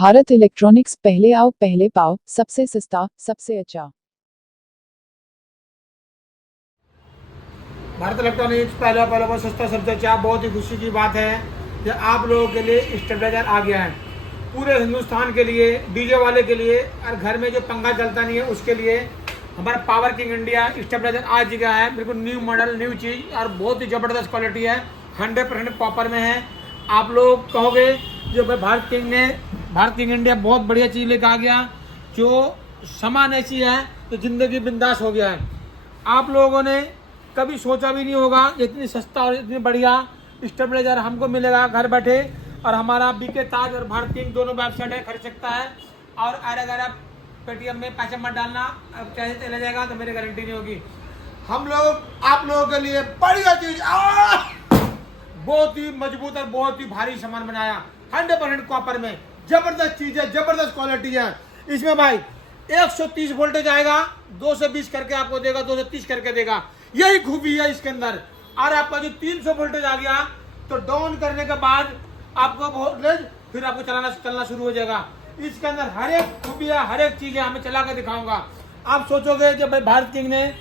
Bharat electronics, पहले आओ पहले पाओ, सबसे सस्ता सबसे अच्छा। भारत इलेक्ट्रॉनिक्स पहला पहला बहुत सस्ता सबसे अच्छा। बहुत ही खुशी की बात है कि आप लोगों के लिए स्टेबलाइजर आ गया है, पूरे हिंदुस्तान के लिए, डीजे वाले के लिए, और घर में जो पंखा चलता नहीं है उसके लिए हमारा पावर किंग इंडिया स्टेबलाइजर आ चुका है। बिल्कुल न्यू मॉडल, न्यू चीज़, और बहुत ही ज़बरदस्त क्वालिटी है। 100% कॉपर में है। आप लोग कहोगे जो भाई भारत किंग इंडिया बहुत बढ़िया चीज़ लेकर आ गया, जो सामान ऐसी है तो ज़िंदगी बिंदास हो गया है। आप लोगों ने कभी सोचा भी नहीं होगा इतनी सस्ता और इतनी बढ़िया स्टेबलाइजर हमको मिलेगा घर बैठे। और हमारा बीके ताज और भारत किंग दोनों वेबसाइट है, खरीद सकता है। और अगर आप पेटीएम में पैसे मत डालना, अब चाहे चला जाएगा तो मेरी गारंटी नहीं होगी। हम लोग आप लोगों के लिए बढ़िया चीज, बहुत ही मजबूत और बहुत ही भारी सामान बनाया, 100% कॉपर में। जबरदस्त चीज है, जबरदस्त क्वालिटी है। इसमें भाई 130 वोल्टेज आएगा, 220 करके आपको देगा, 230 करके देगा। यही खूबी है इसके अंदर। और आपका जो 300 वोल्टेज आ गया तो डाउन करने के बाद आपको वोल्टेज फिर आपको चलना शुरू हो जाएगा। इसके अंदर हर एक खूबी है, हर एक चीज है, हमें चला कर दिखाऊंगा। आप सोचोगे कि भाई भारत किंग ने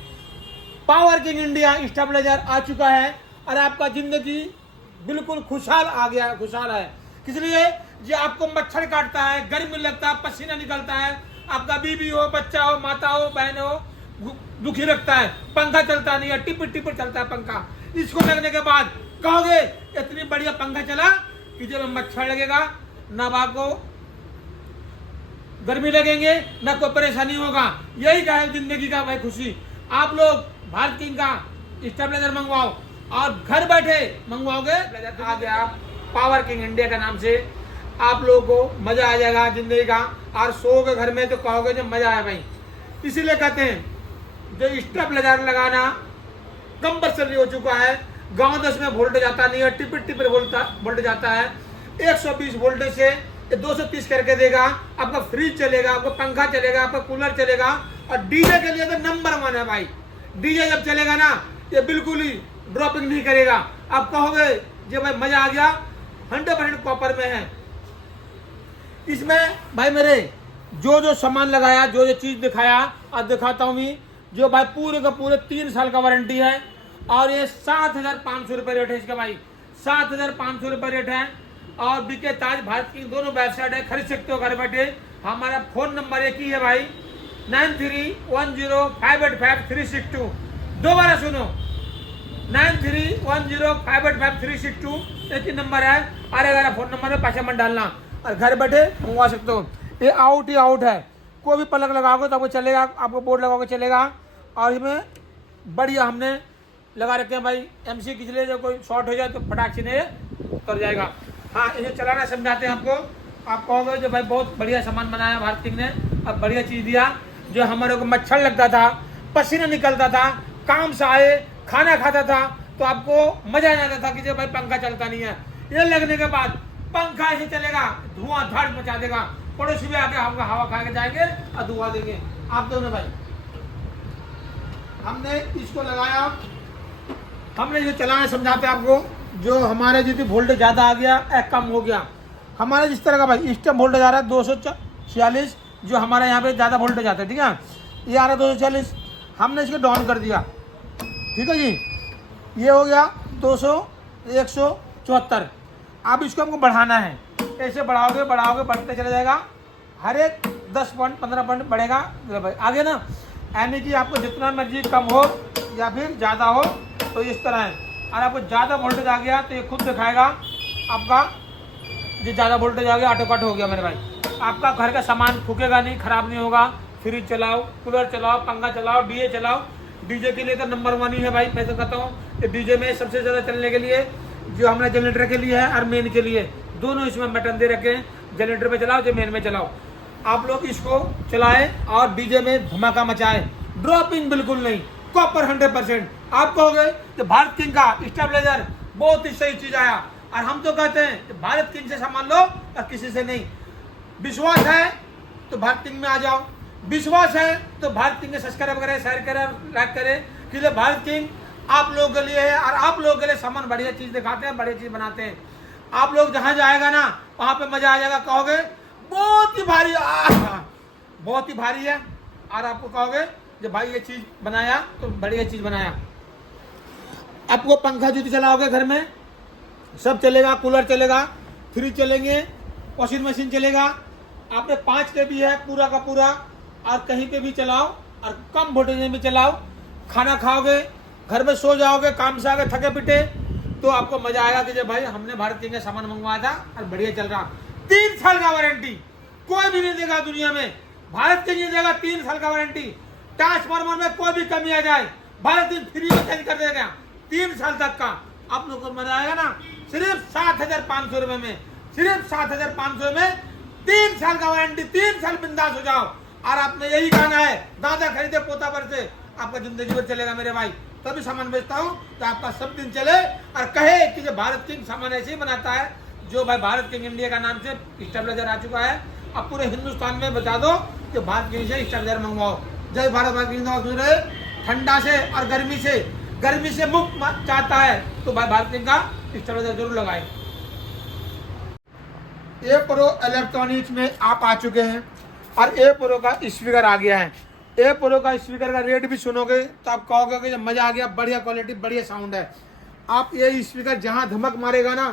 पावर किंग इंडिया स्टेबलाइजर आ चुका है और आपका जिंदगी बिल्कुल खुशहाल आ गया, खुशहाल है। इसलिए जो आपको मच्छर काटता है, गर्मी लगता है, पसीना निकलता है, आपका बीबी हो, बच्चा हो, माता हो, बहन हो, दुखी रखता है, पंखा चलता नहीं है, टिप टिप चलता है पंखा। इसको लगने के बाद कहोगे इतनी बढ़िया पंखा चला कि जब मच्छर लगेगा, ना आपको गर्मी लगेंगे, ना कोई परेशानी होगा। यही का है जिंदगी का भाई खुशी। आप लोग भारत किंग का स्टेबलाइजर मंगवाओ और घर बैठे मंगवाओगे, आ गया पावर किंग इंडिया के नाम से। आप लोगों को मजा आ जाएगा जिंदगी का, और सो के घर में तो कहोगे जो मजा आया भाई। इसीलिए कहते हैं जो स्टेबलाइजर लगाना कंपल्सरी हो चुका है। गांव 10 में वोल्टेज आता नहीं है, टिप वोल्टेज आता है। 120 वोल्टेज से 230 करके देगा। आपका फ्रिज चलेगा, आपका पंखा चलेगा, आपका कूलर चलेगा। और डीजे के लिए तो नंबर 1 है भाई। डीजे जब चलेगा ना, ये बिल्कुल ही ड्रॉपिंग नहीं करेगा। आप कहोगे जो भाई मजा आ गया, 100% कॉपर में है। इसमें भाई मेरे जो सामान लगाया, जो चीज दिखाया, अब दिखाता हूँ मैं। जो भाई पूरे का पूरे 3 साल का वारंटी है। और ये 7,500 रुपये रेट है इसका भाई, 7,500 रुपये रेट है। और बीके ताज भारत की दोनों वेबसाइट है, खरीद सकते हो घर बैठे। हमारा फोन नंबर एक ही है भाई, 9310585362। दोबारा सुनो, 9310585362 एक ही नंबर है। और अगर फोन नंबर में पैसा मत डालना और घर बैठे मंगवा सकते हो। ये आउट ही आउट है, कोई भी पलक लगाओगे तो आपको चलेगा, आपको बोर्ड लगाओगे चलेगा। और इसमें बढ़िया हमने लगा रखे हैं भाई, एमसी खींच ले, जो कोई शॉर्ट हो जाए तो फटाक से नहीं उतर जाएगा। हाँ, इसे चलाना समझाते हैं आपको। आप कहोगे जो भाई बहुत बढ़िया सामान बनाया भारत किंग ने, अब बढ़िया चीज़ दिया। जो हमारे को मच्छर लगता था, पसीना निकलता था, काम से आए खाना खाता था तो आपको मजा नहीं आता था कि जो भाई पंखा चलता नहीं है। ये लगने के बाद पंखा ऐसे चलेगा, धुआं धड़ मचा देगा, पड़ोसी भी आके हमको हवा खा के जाएंगे और धुआं देंगे। आप दोनों भाई, हमने इसको लगाया, हमने जो चलाना समझाते आपको। जो हमारे जितनी वोल्टेज ज़्यादा आ गया या कम हो गया, हमारे जिस तरह का भाई स्टेप वोल्टेज आ रहा है 246, जो हमारे यहाँ पे ज़्यादा वोल्टेज आता है, ठीक है, ये आ रहा है 246। हमने इसको डाउन कर दिया, ठीक है जी। ये हो गया 174। अब इसको हमको बढ़ाना है। ऐसे बढ़ाओगे बढ़ाओगे बढ़ते चला जाएगा, हर एक 10 पॉइंट 15 पॉइंट बढ़ेगा आगे ना। यानी कि आपको जितना मर्जी कम हो या फिर ज़्यादा हो तो इस तरह है। और आपको ज़्यादा वोल्टेज आ गया तो ये खुद दिखाएगा आपका, जो ज़्यादा वोल्टेज आ गया ऑटो कट हो गया मेरे भाई। आपका घर का सामान फूकेगा नहीं, खराब नहीं होगा। फ्रिज चलाओ, कूलर चलाओ, पंखा चलाओ, डीजे चलाओ। डीजे के लिए तो नंबर 1 ही है भाई। मैं तो कहता हूँ कि डीजे में सबसे ज़्यादा चलने के लिए जो हमारे जनरेटर के लिए है और मेन के लिए, दोनों इसमें बटन दे रखे हैं। जनरेटर में चलाओ, जो मेन में चलाओ। आप लोग इसको चलाएं और डीजे में धमाका मचाएं, ड्रॉपिंग बिल्कुल नहीं, कॉपर 100%। आप कहोगे कि भारत किंग का स्टेबलाइजर बहुत ही सही चीज़ आया, और हम तो कहते हैं कि भारत किंग से सामान लो और किसी से नहीं। विश्वास है तो भारत किंग में आ जाओ, विश्वास है तो भारत किंग के सब्सक्राइब करें, शेयर करें, लाइक करें। कि भारत किंग आप लोगों के लिए है और आप लोगों के लिए सामान बढ़िया चीज़ दिखाते हैं, बढ़िया चीज़ बनाते हैं। आप लोग जहाँ जाएगा ना वहाँ पे मजा आ जाएगा। कहोगे बहुत ही भारी, बहुत ही भारी है। और आपको कहोगे जब भाई ये चीज बनाया तो बढ़िया चीज बनाया। आपको पंखा जो चलाओगे घर में सब चलेगा, कूलर चलेगा, फ्रिज चलेंगे, वॉशिंग मशीन चलेगा। आपने 5 के भी है पूरा का पूरा, और कहीं पे भी चलाओ और कम वोल्टेज में चलाओ। खाना खाओगे, घर में सो जाओगे, काम से आगे थके पिटे, तो आपको मजा आएगा कि जब भाई हमने भारत किंग का सामान मंगवाया था और बढ़िया चल रहा। 3 साल का वारंटी, कोई भी नहीं देगा दुनिया में, भारत किंग नहीं देगा 3 साल का वारंटी। ट्रांसफार्मर में कोई भी कमी आ जाए, भारत किंग फ्री में चेंज कर देगा 3 साल तक का। आप लोग को मजा आएगा ना। सिर्फ 7,500 रुपए में, सिर्फ 7,500 में 3 साल का वारंटी, 3 साल बिंदास हो जाओ। और आपने यही कहना है दादा खरीदे पोता पर से, आपका जिंदगी भर चलेगा मेरे भाई। तभी सामान बेचता हूँ तो आपका सब दिन चले और कहे कि जो भारत किंग सामान ऐसे ही बनाता है। जो भाई भारत किंग इंडिया का नाम से स्टेबलाइजर आ चुका है, अब पूरे हिंदुस्तान में बता दो कि भारत किंग से स्टेबलाइजर मंगवाओ। जय भारत, भारत किंग रहे। ठंडा से और गर्मी से मुक्त चाहता है तो भाई भारत किंग का स्टेबलाइजर जरूर लगाए। ए प्रो इलेक्ट्रॉनिक्स में आप आ चुके हैं और ए प्रो का स्पीकर आ गया है। ए प्रो का स्पीकर का रेट भी सुनोगे तो आप कहोगे कि मजा आ गया, बढ़िया क्वालिटी, बढ़िया साउंड है। आप ये स्पीकर जहां धमक मारेगा ना,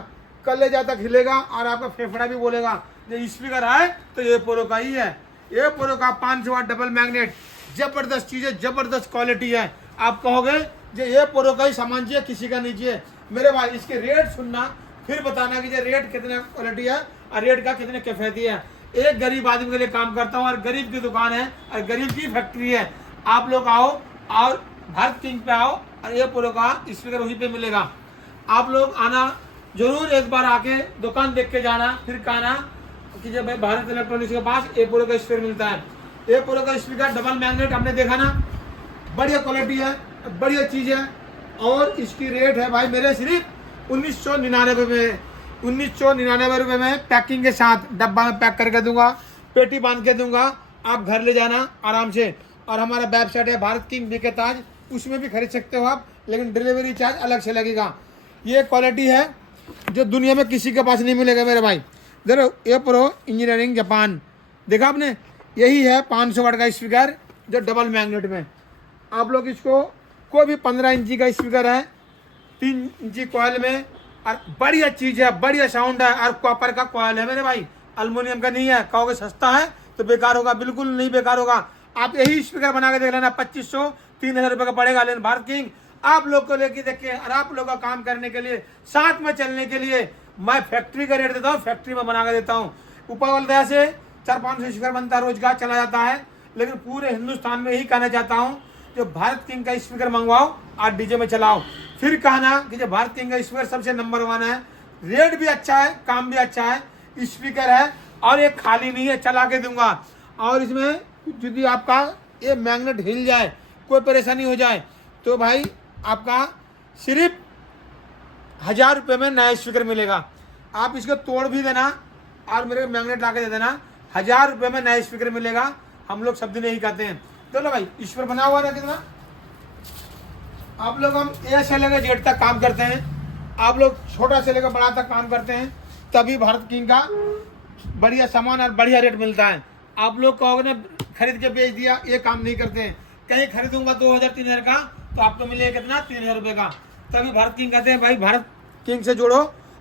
कलेजा तक हिलेगा और आपका फेफड़ा भी बोलेगा ये स्पीकर है तो ए प्रो का ही है। ए प्रो का 500 वाट डबल मैग्नेट, जबरदस्त चीज है, जबरदस्त क्वालिटी है। आप कहोगे जो ए प्रो का ही सामान चाहिए, किसी का नहीं चाहिए। मेरे भाई इसके रेट सुनना, फिर बताना कि ये रेट कितना क्वालिटी है और रेट का कितने कैफियती है। एक गरीब आदमी के लिए काम करता हूँ और गरीब की दुकान है और गरीब की फैक्ट्री है। आप लोग आओ और भारत किंग पे आओ और ए प्रो का स्पीकर वहीं पे मिलेगा। आप लोग आना जरूर, एक बार आके दुकान देख के जाना, फिर कहना कि जब भारत इलेक्ट्रॉनिक्स के पास ए प्रो का स्पीकर मिलता है। ए प्रो का स्पीकर डबल मैग्नेट हमने देखा ना, बढ़िया क्वालिटी है, बढ़िया चीज है। और इसकी रेट है भाई मेरे सिर्फ 1999 में, 1999 रुपये में पैकिंग के साथ डब्बा में पैक करके दूंगा, पेटी बांध के दूंगा। आप घर ले जाना आराम से। और हमारा वेबसाइट है भारत किंग बीके ताज, उसमें भी खरीद सकते हो आप, लेकिन डिलीवरी चार्ज अलग से लगेगा। ये क्वालिटी है जो दुनिया में किसी के पास नहीं मिलेगा मेरे भाई। देखो ए प्रो इंजीनियरिंग जापान, देखा आपने, यही है 500 वाट का स्पीकर जो डबल मैग्नेट में। आप लोग इसको, कोई भी 15 इंची का स्पीकर है, 3 इंची कॉयल में, और बढ़िया चीज है, बढ़िया साउंड है। और कॉपर का कॉयल है मेरे भाई, एल्युमिनियम का नहीं है। कहोगे सस्ता है तो बेकार होगा, बिल्कुल नहीं बेकार होगा। आप यही स्पीकर बना के देख लेना, 2500-3000 रुपये का पड़ेगा। लेकिन भारत किंग आप लोग को लेके देखे और आप लोग का काम करने के लिए, साथ में चलने के लिए मैं फैक्ट्री का रेट देता हूँ, फैक्ट्री में बना के देता हूँ। ऊपर वाले दया से 400-500 स्पीकर बनता है, रोजगार चला जाता है। लेकिन पूरे हिंदुस्तान में यही कहना चाहता हूँ जो भारत किंग का स्पीकर मंगवाओ और डीजे में चलाओ। फिर कहना कि जो भारत किंग का स्पीकर सबसे नंबर 1 है, रेट भी अच्छा है, काम भी अच्छा है, स्पीकर है और ये खाली नहीं है, चला के दूंगा। और इसमें यदि आपका ये मैग्नेट हिल जाए, कोई परेशानी हो जाए, तो भाई आपका सिर्फ 1000 रुपये में नया स्पीकर मिलेगा। आप इसको तोड़ भी देना और मेरे मैग्नेट ला के दे देना, 1000 रुपये में नया स्पीकर मिलेगा। हम लोग सब दिन यही कहते हैं। चलो भाई, स्पीकर बना हुआ ना कितना। आप लोग हम ए से लेकर जेड तक काम करते हैं, आप लोग छोटा से लेकर बड़ा तक काम करते हैं, तभी भारत किंग का बढ़िया सामान और बढ़िया रेट मिलता है। आप लोग कहोगे ना खरीद के बेच दिया, ये काम नहीं करते हैं। कहीं खरीदूंगा 2000-3000 का तो आपको मिलेगा कितना, 3000 रुपये का। तभी भारत किंग कहते हैं भाई भारत किंग से जुड़ो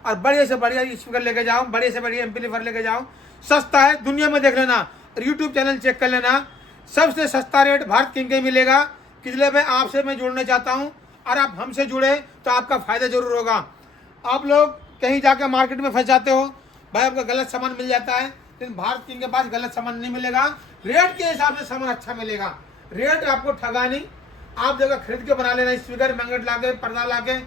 और बढ़िया से बढ़िया स्पीकर लेके जाओ, बढ़िया से बढ़िया एम्पलीफायर लेके जाओ। सस्ता है, दुनिया में देख लेना, यूट्यूब चैनल चेक कर लेना, सबसे सस्ता रेट भारत किंग का मिलेगा। इसलिए मैं आपसे मैं जुड़ना चाहता हूं और आप हमसे जुड़े तो आपका फायदा जरूर होगा। आप लोग कहीं जाकर मार्केट में फंस जाते हो भाई, आपका गलत सामान मिल जाता है, लेकिन भारत किंग के पास गलत सामान नहीं मिलेगा। रेट के हिसाब से सामान अच्छा मिलेगा, रेट आपको ठगा नहीं। आप जगह खरीद के बना लेना, स्पीकर मैग्नेट लाके, पर्दा लाके,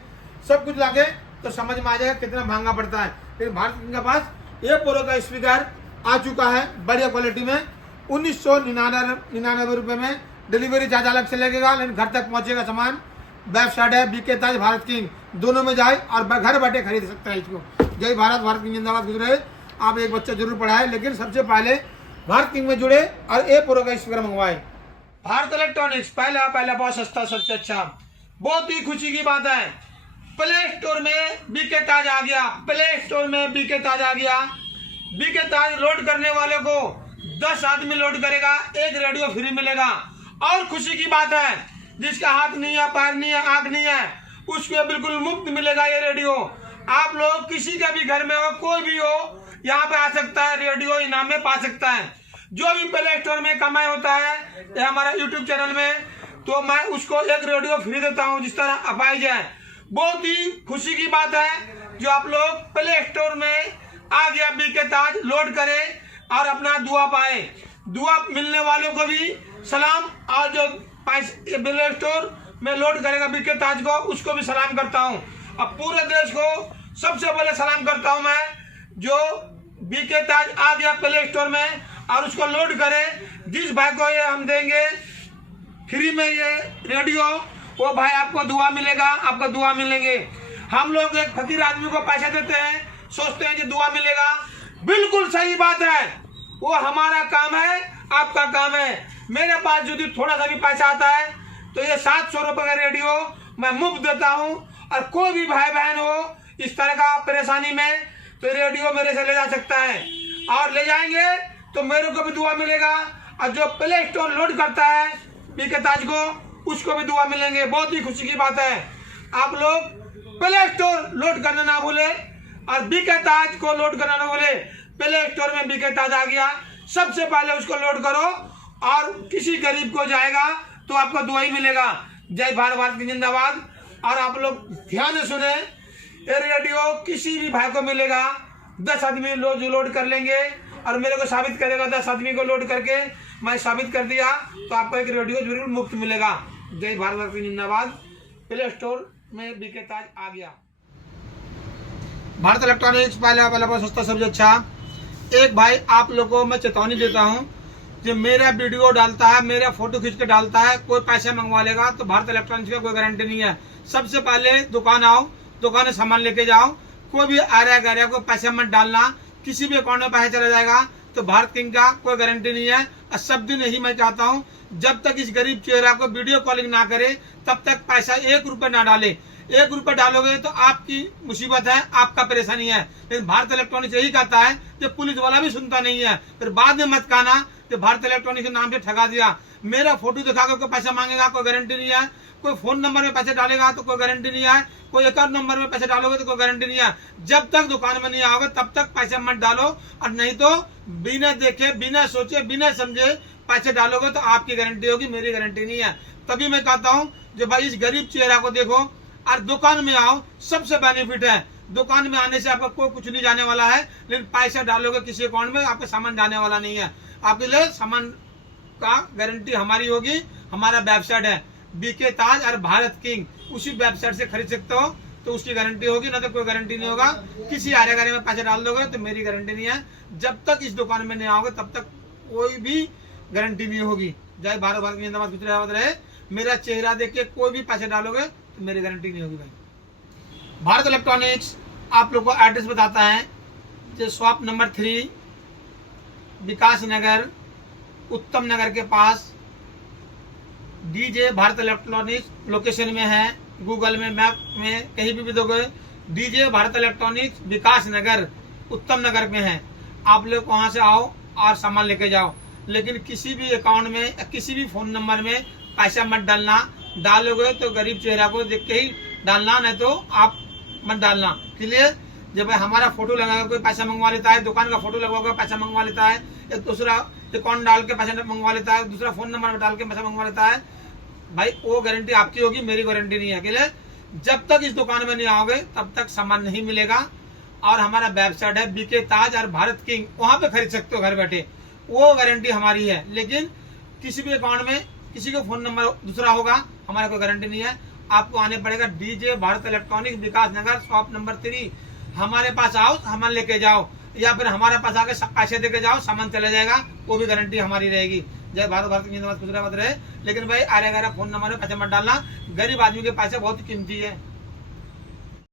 सब कुछ लाके, तो समझ में आ जाएगा कितना महंगा पड़ता है। लेकिन भारत किंग के पास ये प्रो का स्पीकर आ चुका है बढ़िया क्वालिटी में, 1999 रुपये में। डिलीवरी चार्ज अलग से लगेगा, लेकिन घर तक पहुंचेगा सामान। वेबसाइट है बीके ताज भारत किंग, दोनों में जाए और घर बैठे खरीद सकते हैं इसको। जय भारत, भारत किंग जिंदाबाद। गुजरे आप एक बच्चा जरूर पढ़ाए, लेकिन सबसे पहले भारत किंग में जुड़े और ए प्रो का स्पीकर मंगवाए। भारत इलेक्ट्रॉनिक्स पहला बहुत सस्ता, सबसे अच्छा। बहुत ही खुशी की बात है, प्ले स्टोर में बीके ताज आ गया, प्ले स्टोर में बीके ताज आ गया। बीके ताज लोड करने वाले को 10 आदमी लोड करेगा, एक रेडियो फ्री मिलेगा। और खुशी की बात है, जिसका हाथ नहीं है, पैर नहीं है, आंख नहीं है, उसको बिल्कुल मुफ्त मिलेगा ये रेडियो। आप लोग किसी का भी घर में हो, कोई भी हो, यहाँ पे आ सकता है, रेडियो इनाम में पा सकता है। जो भी प्ले स्टोर में कमाई होता है ये हमारा यूट्यूब चैनल में, तो मैं उसको एक रेडियो फ्री देता हूँ, जिस तरह अपाइज है। बहुत ही खुशी की बात है जो आप लोग प्ले स्टोर में आ गया बीके ताज, लोड करें और अपना दुआ पाए। दुआ मिलने वालों को भी सलाम, और जो प्ले स्टोर में लोड करेगा बीके ताज को, उसको भी सलाम करता हूँ। अब पूरे देश को सबसे पहले सलाम करता हूँ मैं, जो बीके ताज आ गया प्ले स्टोर में और उसको लोड करे। जिस भाई को ये हम देंगे फ्री में ये रेडियो, वो भाई आपको दुआ मिलेगा, आपका दुआ मिलेंगे। हम लोग एक फकीर आदमी को पैसा देते हैं, सोचते हैं कि दुआ मिलेगा, बिल्कुल सही बात है। वो हमारा काम है, आपका काम है। मेरे पास यदि थोड़ा सा भी पैसा आता है तो ये 700 रुपये का रेडियो मैं मुफ्त देता हूँ। और कोई भी भाई बहन हो इस तरह का परेशानी में, तो रेडियो मेरे से ले जा सकता है, और ले जाएंगे तो मेरे को भी दुआ मिलेगा। और जो प्ले स्टोर लोड करता है बीके ताज को, उसको भी दुआ मिलेंगे। बहुत ही खुशी की बात है। आप लोग प्ले स्टोर लोड करना ना भूले और बीके ताज को लोड करना ना भूले। प्ले स्टोर में बीके ताज आ गया, सबसे पहले उसको लोड करो, और किसी गरीब को जाएगा तो आपको दुआ ही मिलेगा। जय भारत की जिंदाबाद। और आप लोग ध्यान से सुने, ये रेडियो किसी भी भाई को मिलेगा। 10 आदमी लोड कर लेंगे और मेरे को साबित करेगा, 10 आदमी को लोड करके मैं साबित कर दिया तो आपको एक रेडियो जरूर मुफ्त मिलेगा। जय भारत की जिंदाबाद। प्ले स्टोर में बीके ताज आ गया। भारत इलेक्ट्रॉनिक्स पहले सस्ता सबसे अच्छा। एक भाई आप लोगों को मैं चेतावनी देता हूँ, जो मेरा वीडियो डालता है, मेरा फोटो खींच के डालता है, कोई पैसे मंगवा लेगा तो भारत इलेक्ट्रॉनिक्स का कोई गारंटी नहीं है। सबसे पहले दुकान आओ, दुकान से सामान लेके जाओ। कोई भी आर्या गार्या को पैसे मत डालना, किसी भी अकाउंट में पैसा चला जाएगा तो भारत किंग का कोई गारंटी नहीं है। और सब दिन यही मैं चाहता हूँ, जब तक इस गरीब चेहरा को वीडियो कॉलिंग ना करे तब तक पैसा 1 रुपये ना डाले। 1 रुपये डालोगे तो आपकी मुसीबत है, आपका परेशानी है। लेकिन भारत इलेक्ट्रॉनिक्स यही कहता है कि पुलिस वाला भी सुनता नहीं है। फिर बाद में मत कहना कि भारत इलेक्ट्रॉनिक्स के नाम से ठगा दिया। मेरा फोटो दिखाकर कोई पैसा मांगेगा, कोई गारंटी नहीं है। कोई फोन नंबर में पैसे डालेगा तो कोई गारंटी नहीं है। कोई अकाउंट नंबर में पैसे डालोगे तो कोई गारंटी नहीं है। जब तक दुकान में नहीं आओगे तब तक पैसे मत डालो, और नहीं तो बिना देखे, बिना सोचे, बिना समझे पैसे डालोगे तो आपकी गारंटी होगी, मेरी गारंटी नहीं है। तभी मैं कहता हूँ जो भाई इस गरीब चेहरा को देखो और दुकान में आओ, सबसे बेनिफिट है। दुकान में आने से आपका कोई कुछ नहीं जाने वाला है, लेकिन पैसा डालोगे किसी अकाउंट में, आपका सामान जाने वाला नहीं है। आपके लिए सामान का गारंटी हमारी होगी। हमारा वेबसाइट है बीके ताज और भारत किंग, उसी वेबसाइट से खरीद सकते हो तो उसकी गारंटी होगी, ना तो कोई गारंटी नहीं होगा। किसी आरे गारे में पैसे डाल दोगे तो मेरी गारंटी नहीं है। जब तक इस दुकान में नहीं आओगे तब तक कोई भी गारंटी नहीं होगी। जय भारत की जिंदाबाद, खुश रहे। मेरा चेहरा देख के कोई भी पैसे डालोगे तो मेरी गारंटी नहीं होगी भाई। भारत इलेक्ट्रॉनिक्स आप लोग को एड्रेस बताता है, जो शॉप नंबर 3 विकास नगर, उत्तम नगर के पास डीजे भारत इलेक्ट्रॉनिक्स लोकेशन में है। गूगल में मैप में कहीं भी दोगे डीजे भारत इलेक्ट्रॉनिक्स विकास नगर, उत्तम नगर में है। आप लोग वहां से आओ और सामान लेके जाओ, लेकिन किसी भी अकाउंट में, किसी भी फोन नंबर में पैसा मत डालना। डालोगे तो गरीब चेहरा को देख के ही डालना, नहीं तो आप मत डालना। इसलिए जब हमारा फोटो लगा कोई पैसा मंगवा लेता है, दुकान का फोटो लगा पैसा मंगवा लेता है, एक दूसरा अकाउंट डाल के पैसा मंगवा लेता है, दूसरा फोन नंबर डाल के पैसा मंगवा लेता है, भाई वो गारंटी आपकी होगी, मेरी गारंटी नहीं है। के लिए जब तक इस दुकान में नहीं आओगे तब तक सामान नहीं मिलेगा। और हमारा वेबसाइट है बीके ताज और भारत किंग, वहां पे खरीद सकते हो घर बैठे, वो गारंटी हमारी है। लेकिन किसी भी अकाउंट में किसी का फोन नंबर दूसरा होगा, हमारा कोई गारंटी नहीं है। आपको आने पड़ेगा डीजे भारत इलेक्ट्रॉनिक्स विकास नगर, शॉप नंबर 3। हमारे पास आओ, सामान लेके जाओ, या फिर हमारे पास आके पैसे देके जाओ, सामान चले जाएगा, वो भी गारंटी हमारी रहेगी। जय भारत की जिंदाबाद, खुश रहे। लेकिन भाई आरे गारे फोन नंबर में पैसे मत डालना, गरीब आदमी के पैसे बहुत कीमती है।